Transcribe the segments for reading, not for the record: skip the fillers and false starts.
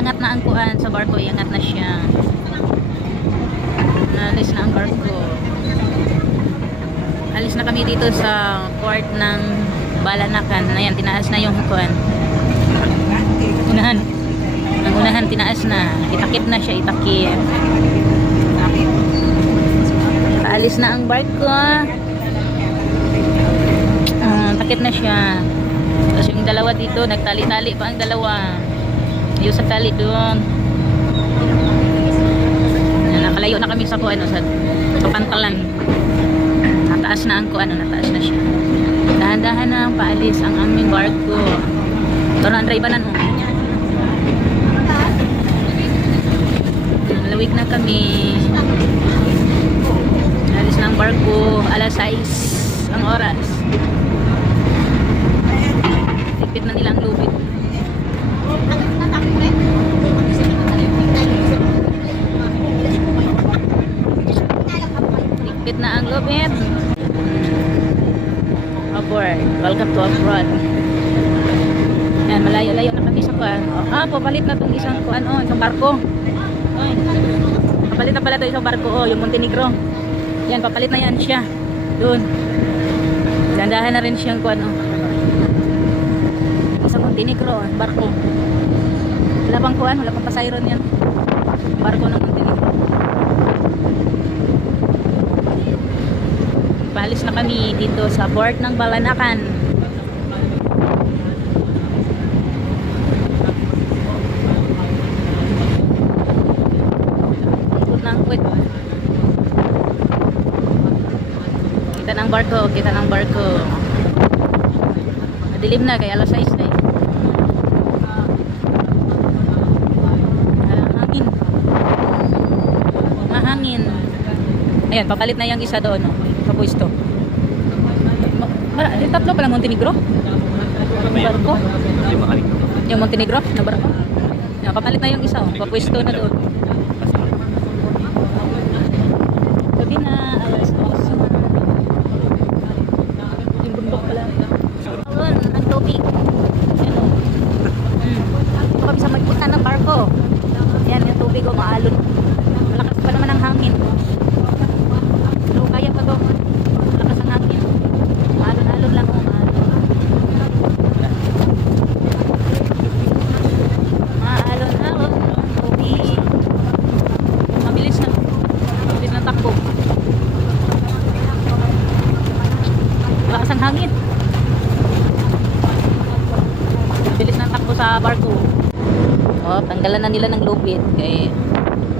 iangat na ang kuan sa barko, iangat na siya. Alis na ang barko. Alis na kami dito sa port ng Balanacan. Ayan, tinaas na yung kuan. Unahan. Ang unahan tinaas na. Itakip na siya, itakip. Alis na ang barko. Takip na siya. Tapos yung dalawa dito, nagtali-tali pa ang dalawa. Yung sa tali doon. Nakalayo na kami sa kuan, sa pantalan. Nataas na ang kuan, nataas na siya. Dahan-dahan na ang paalis ang aming barko. Ito na ang driveanan mo. Lawig na kami. Alis na ang barko. Alas 6 ang oras. Tipit na nilang lubid. Tipit na ang lubid. Aboard. Welcome to abroad. Yan, malayo-layo na kami sa kuan. Papalit na itong isang kuan, isang barko. Papalit na pala ito isang barko, yung Montenegro. Yan, papalit na yan siya. Doon. Dandahan na rin siyang kuan, sa Montenegro, barko. Wala pang kuan, wala pang pasayron yan. Barko ng Montenegro. Paalis na kami dito sa port ng Balanacan. Kita ng barko, kita ng barko. Madilim na, kaya alas 6 na eh. Hangin. Mahangin. Ayan, papalit na yung isa doon, sa pwesto. Tatlo pala Montenegro? Barko? Yung Montenegro na barko? Ayan, papalit na yung isa, papwesto na doon. Gabi na, alas 2. Yung bundok pala. Ayun, ang tubig. Yan o. Ito kami sa magpunta ng barko. Yan, yung tubig o maalon. Malakas pa naman ang hangin. So, kaya pa to. Malakas ang hangin. Maalon-alon lang o maalon. Maalon-alon ang tubig. Mabilis na. Mabilis na takbo. Malakas ang hangin. Bilis ng takbo sa barko. Tanggalan na nila ng lupit. Kaya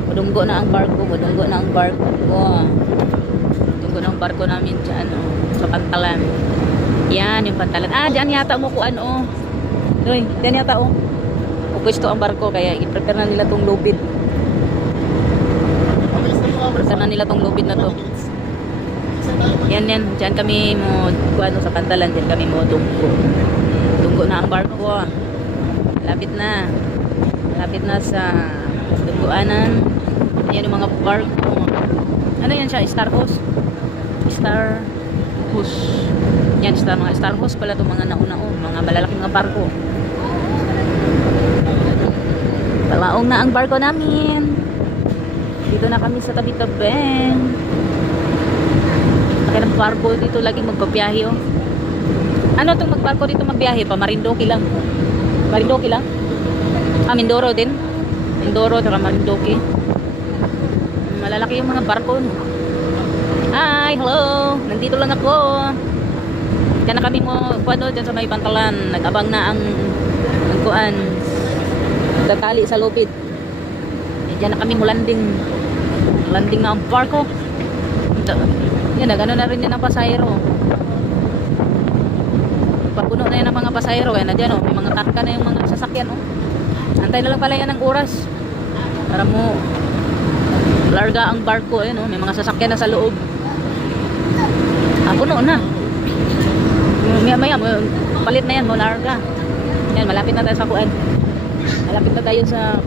madunggo na ang barko. Madunggo na ang barko. Madunggo na ang barko namin dyan. Sa pantalan. Yan yung pantalan. Dyan yata mo kuan Doy, dyan yata pwesto ang barko. Kaya i-prepare na nila tong lupit. Prepare na nila tong lupit na to. Yan. Dyan kami mo kuan sa pantalan. Dyan kami mo dunggo. Dunggo na ang barko. Lapit na. Lapit na sa dungguanan. Ayan yung mga barko. Ano yan siya? Star Host? Star Host. Yan, mga Star Host pala itong mga nauna mga malalaking mga barko. Talaong na ang barko namin. Dito na kami sa tabi-tabi. Kaya ng barko dito laging magpabiyahe Ano itong magbarko dito magbiyahe pa? Marindoki lang. Marindoki lang? Mindoro din. Mindoro at Marindoki. Malalaki yung mga barko. Hi, hello. Nandito lang ako. Diyan na kami dyan sa may pantalan. Nag-abang na ang kuan. Nagtatali sa lupit. Diyan na kami landing. Landing na ang barko. Yan, gano'n na rin yan ang pasayro. Papuno na yan ang mga pasayro. Kaya na dyan, may mga karga na yung mga sasakyan. Antay na lang pala yan ng oras. Para mo larga ang barko. May mga sasakyan na sa loob. Puno na. Maya, palit na yan mo larga. Yan, malapit na tayo sa kuan. Malapit na tayo sa